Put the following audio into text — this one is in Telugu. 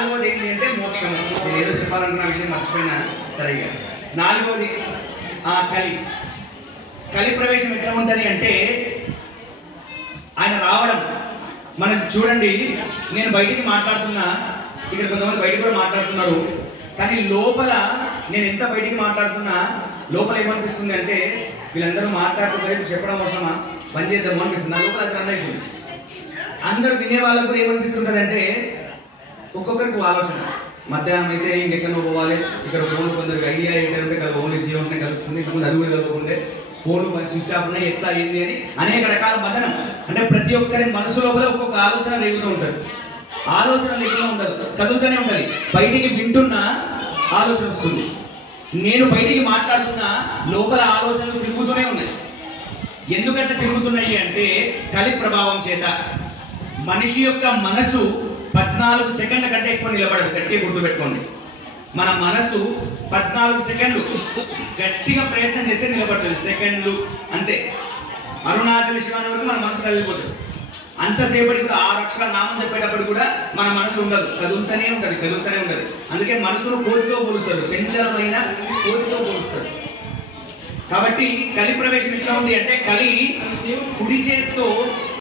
నాలుగవది ఏంటి అంటే మోక్షము. నేను ఏదో చెప్పాలనుకున్న విషయం మర్చిపోయినా సరిగా. నాలుగవది కలి ప్రవేశం ఎట్లా ఉంటుంది అంటే ఆయన రావడం. మనం చూడండి, నేను బయటికి మాట్లాడుతున్నా, ఇక్కడ కొంతమంది బయటికి కూడా మాట్లాడుతున్నారు, కానీ లోపల నేను ఎంత బయటికి మాట్లాడుతున్నా లోపల ఏమనిపిస్తుంది అంటే వీళ్ళందరూ మాట్లాడుతున్నారు చెప్పడం కోసమా పని చేద్దాము అనిపిస్తుంది. నా లోపల అది రన్ అవుతుంది. అందరూ వినే వాళ్ళకు కూడా ఏమనిపిస్తుంటుంది అంటే ఒక్కొక్కరికి ఆలోచన. మధ్యాహ్నం అయితే ఇంకెట్లనో పోవాలి, ఇక్కడ ఫోన్ కొందరికి ఐడియా ఏంటంటే ఓన్లీ జియో ఉంటే కలుస్తుంది, ఇంతకుముందు అది కూడా కలుపుకుంటే ఫోన్ స్విచ్ ఆఫ్ ఉన్నాయి, ఎట్లా అయింది అని అనేక రకాల మదనం. అంటే ప్రతి ఒక్కరి మనసు లోపల ఒక్కొక్క ఆలోచన రేగుతూ ఉంటుంది. ఆలోచన లేకుండా ఉండదు, కదులుతూనే ఉంటుంది. బయటికి వింటున్నా ఆలోచన వస్తుంది, నేను బయటికి మాట్లాడుతున్నా లోపల ఆలోచనలు తిరుగుతూనే ఉన్నాయి. ఎందుకంటే తిరుగుతున్నాయి అంటే కలి ప్రభావం చేత. మనిషి యొక్క మనసు 14 సెకండ్ల కంటే ఎక్కువ నిలబడదు. గట్టిగా గుర్తుపెట్టుకోండి, మన మనసు 14 సెకండ్లు గట్టిగా ప్రయత్నం చేస్తే నిలబడుతుంది. సెకండ్లు అంతే. అరుణాచల శివాని వరకు మన మనసు కదిలిపోతుంది. అంతసేపటి కూడా 6 అక్షరాల నామం చెప్పేటప్పుడు కూడా మన మనసు ఉండదు, కదులుతూనే ఉంటుంది. అందుకే మనసును కోతితో పోలుస్తారు, చంచలమైన కోతితో పోలుస్తారు. కాబట్టి కలి ప్రవేశం ఎట్లా ఉంది అంటే కలి కుడి చేతితో